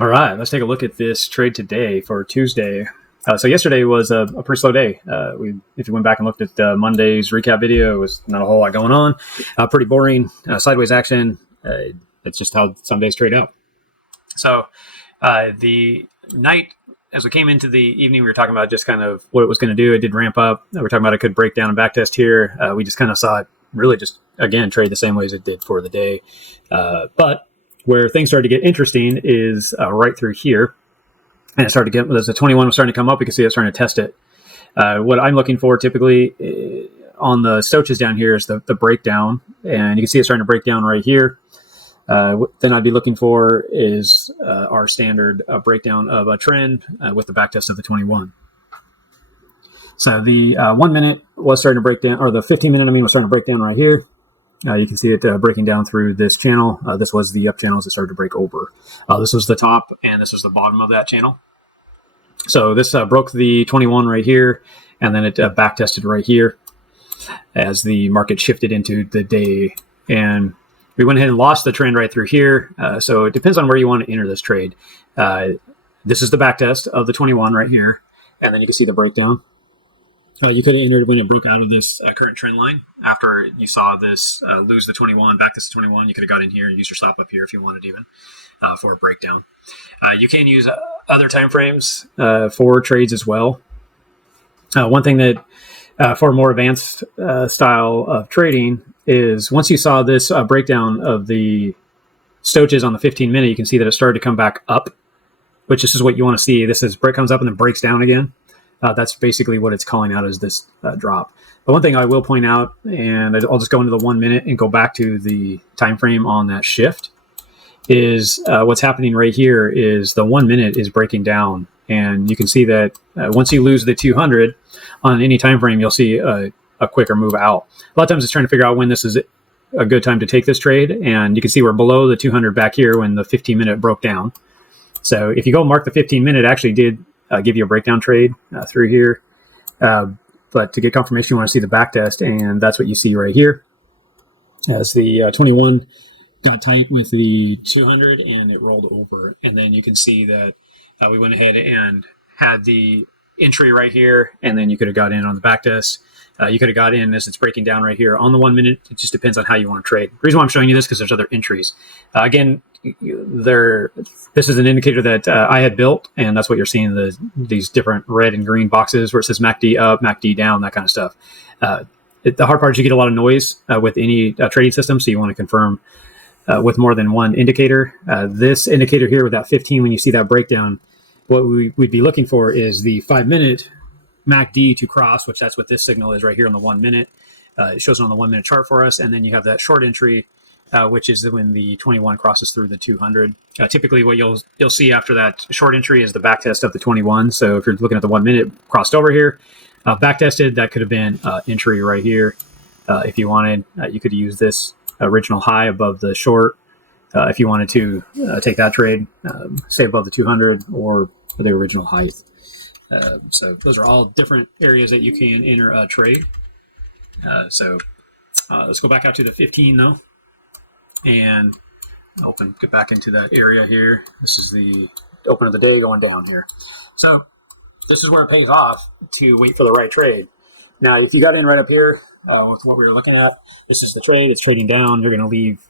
All right, let's take a look at this trade today for Tuesday. So yesterday was a pretty slow day. If you went back and looked at Monday's recap video, it was not a whole lot going on. Pretty boring, sideways action. It's just how some days trade out. So the night, as we came into the evening, we were talking about just kind of what it was going to do. It did ramp up. We were talking about it could break down and backtest here. We just kind of saw it really just, again, trade the same way as it did for the day. But where things started to get interesting is right through here. And it started to get, as the 21 was starting to come up, you can see it starting to test it. What I'm looking for typically on the stoaches down here is the breakdown. And you can see it starting to break down right here. Then I'd be looking for is our standard breakdown of a trend with the backtest of the 21. So the 1 minute was starting to break down, or the 15 minute, was starting to break down right here. You can see it breaking down through this channel. This was the up channels that started to break over. This was the top, and this was the bottom of that channel. So this broke the 21 right here, and then it back tested right here as the market shifted into the day. And we went ahead and lost the trend right through here. So it depends on where you want to enter this trade. This is the back test of the 21 right here, and then you can see the breakdown. You could have entered when it broke out of this current trend line. After you saw this lose the 21, back this 21, you could have got in here and used your stop up here if you wanted even for a breakdown. You can use other time frames for trades as well. One thing that for a more advanced style of trading is once you saw this breakdown of the stoaches on the 15 minute, you can see that it started to come back up, which this is what you want to see. This is break comes up and then breaks down again. That's basically what it's calling out as this drop. But one thing I will point out, and I'll just go into the 1 minute and go back to the time frame on that shift, is what's happening right here is the 1 minute is breaking down. And you can see that once you lose the 200 on any time frame, you'll see a quicker move out. A lot of times it's trying to figure out when this is a good time to take this trade. And you can see we're below the 200 back here when the 15 minute broke down. So if you go mark the 15 minute, it actually did give you a breakdown trade through here. But to get confirmation, you want to see the back test, and that's what you see right here. As the 21 got tight with the 200 and it rolled over. And then you can see that we went ahead and had the entry right here, and then you could have got in on the back test. You could have got in as it's breaking down right here on the 1 minute. It just depends on how you want to trade. The reason why I'm showing you this is because there's other entries. Again, this is an indicator that I had built, and that's what you're seeing, these different red and green boxes where it says MACD up, MACD down, that kind of stuff. The hard part is you get a lot of noise with any trading system, so you want to confirm with more than one indicator. This indicator here with that 15, when you see that breakdown, what we'd be looking for is the 5 minute MACD to cross, which that's what this signal is right here on the 1 minute. It shows it on the 1 minute chart for us, and then you have that short entry, which is when the 21 crosses through the 200. Typically, what you'll see after that short entry is the back test of the 21. So if you're looking at the 1 minute crossed over here, back tested, that could have been entry right here. If you wanted, you could use this original high above the short. If you wanted to take that trade, stay above the 200 or the original height. So those are all different areas that you can enter a trade. So let's go back out to the 15 though. And get back into that area here. This is the open of the day going down here. So this is where it pays off to wait for the right trade. Now, if you got in right up here with what we were looking at, this is the trade. It's trading down. You're going to leave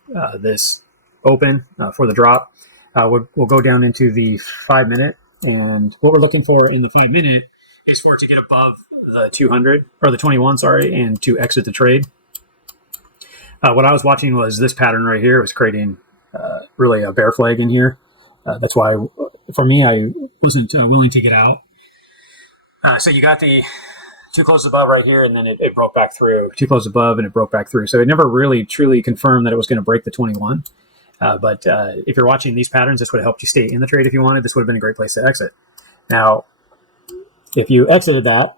this open for the drop. We'll go down into the 5 minute. And what we're looking for in the 5 minute is for it to get above the 200 or the 21, and to exit the trade. What I was watching was this pattern right here. It was creating really a bear flag in here. That's why, for me, I wasn't willing to get out. So you got the two closes above right here, and then it broke back through. Two closes above, and it broke back through. So it never really truly confirmed that it was going to break the 21. But if you're watching these patterns, this would have helped you stay in the trade if you wanted. This would have been a great place to exit. Now, if you exited that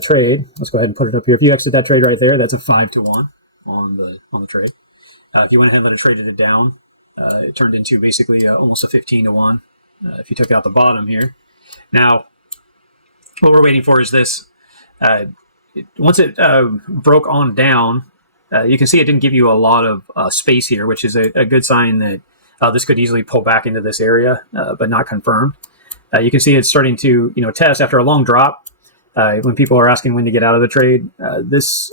trade, let's go ahead and put it up here. If you exit that trade right there, that's a 5-to-1 on the trade. If you went ahead and let it trade it down, it turned into basically almost a 15-to-1 if you took out the bottom here. Now, what we're waiting for is this. Once it broke on down, you can see it didn't give you a lot of space here, which is a good sign that this could easily pull back into this area, but not confirmed. You can see it's starting to test after a long drop. When people are asking when to get out of the trade, this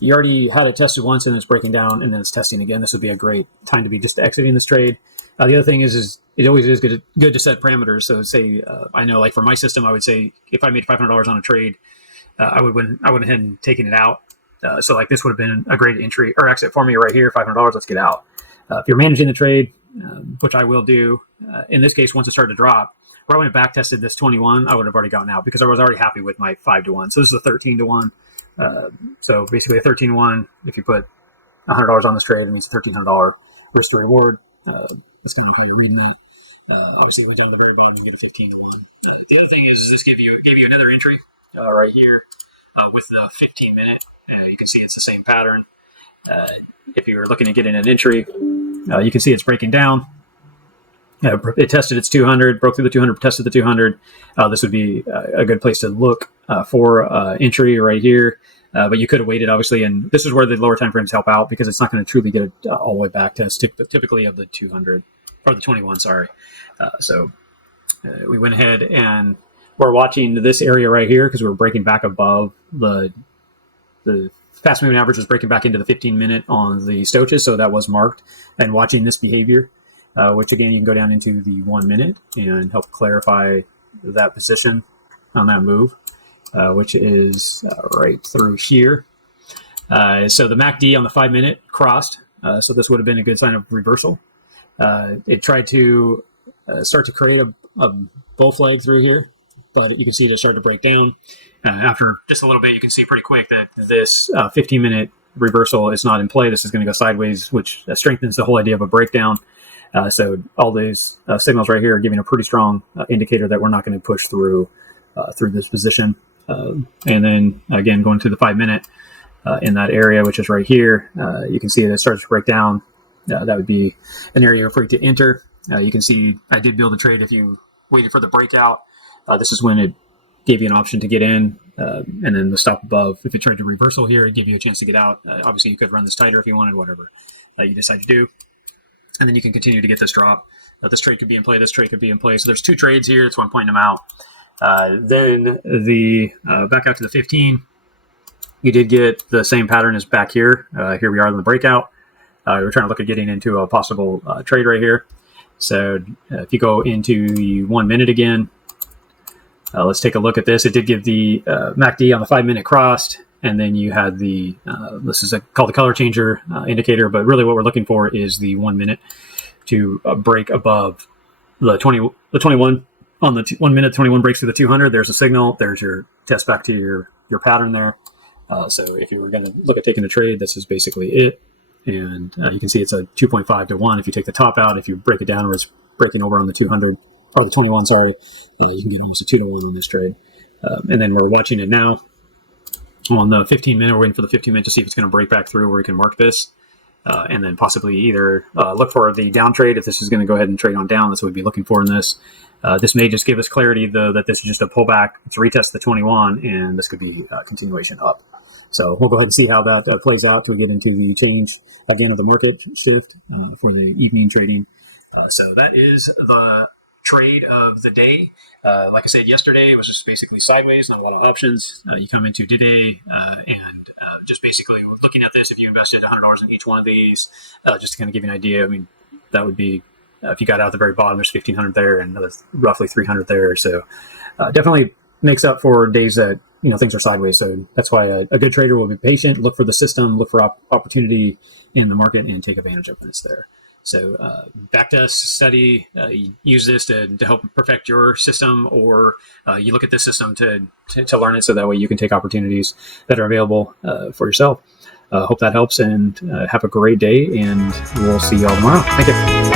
you already had it tested once and it's breaking down and then it's testing again. This would be a great time to be just exiting this trade. The other thing is it always is good to set parameters. So say I know, like for my system, I would say if I made $500 on a trade, I went ahead and taken it out. So like this would have been a great entry or exit for me right here. $500, let's get out. If you're managing the trade, which I will do in this case, once it started to drop, where I went back tested this 21, I would have already gotten out because I was already happy with my 5-1. So this is a 13-1. So basically a 13-1. If you put $100 on this trade, it means $1,300 risk to reward. That's kind of how you're reading that. Obviously, we down to the very bottom, you get a 15-1. The other thing is this gave you another entry right here with the 15-minute. You can see it's the same pattern. If you were looking at getting an entry, you can see it's breaking down. It tested its 200, broke through the 200, tested the 200. This would be a good place to look for entry right here. But you could have waited, obviously, and this is where the lower time frames help out because it's not going to truly get it all the way back to typically of the 200 or the 21. Sorry. So we went ahead and we're watching this area right here because we're breaking back above the fast moving average was breaking back into the 15-minute on the Stoaches, so that was marked. And watching this behavior, which again you can go down into the 1 minute and help clarify that position on that move. Which is right through here. So the MACD on the 5 minute crossed. So this would have been a good sign of reversal. It tried to start to create a bull flag through here, but you can see it started to break down. After just a little bit, you can see pretty quick that this 15-minute reversal is not in play. This is going to go sideways, which strengthens the whole idea of a breakdown. So all these signals right here are giving a pretty strong indicator that we're not going to push through this position. And then again, going to the 5 minute in that area, which is right here, you can see that it starts to break down. That would be an area for you to enter. You can see I did build a trade if you waited for the breakout. This is when it gave you an option to get in, and then the stop above. If it tried to reversal here, it gave you a chance to get out. Obviously, you could run this tighter if you wanted, whatever you decide to do. And then you can continue to get this drop. This trade could be in play. This trade could be in play. So there's two trades here. That's why I'm pointing them out. Then the back out to the 15, you did get the same pattern as back here. Here we are in the breakout. We're trying to look at getting into a possible trade right here. So if you go into the 1 minute again, let's take a look at this. It did give the MACD on the 5 minute crossed, and then you had the this is called the color changer indicator. But really, what we're looking for is the 1 minute to break above the 21. On the 1 minute, 21 breaks through the 200. There's a signal. There's your test back to your pattern there. So if you were going to look at taking the trade, this is basically it. And you can see it's a 2.5 to 1 if you take the top out. If you break it down where it's breaking over on the 200 or the 21, sorry, you can get almost a 2 to 1 in this trade. And then we're watching it now on the 15 minute. We're waiting for the 15 minute to see if it's going to break back through where we can mark this. And then possibly either look for the down trade. If this is going to go ahead and trade on down, that's what we'd be looking for in this. This may just give us clarity, though, that this is just a pullback to retest the 21, and this could be a continuation up. So we'll go ahead and see how that plays out till we get into the change, again, of the market shift for the evening trading. So that is the trade of the day. Like I said yesterday, it was just basically sideways, not a lot of options. You come into today and just basically looking at this, if you invested $100 in each one of these, just to kind of give you an idea, I mean, that would be, if you got out at the very bottom, there's 1,500 there and another roughly 300 there. So definitely makes up for days that, things are sideways. So that's why a good trader will be patient, look for the system, look for opportunity in the market, and take advantage of when it's there. So backtest study, use this to help perfect your system, or you look at this system to learn it so that way you can take opportunities that are available for yourself. Hope that helps, and have a great day, and we'll see you all tomorrow. Thank you.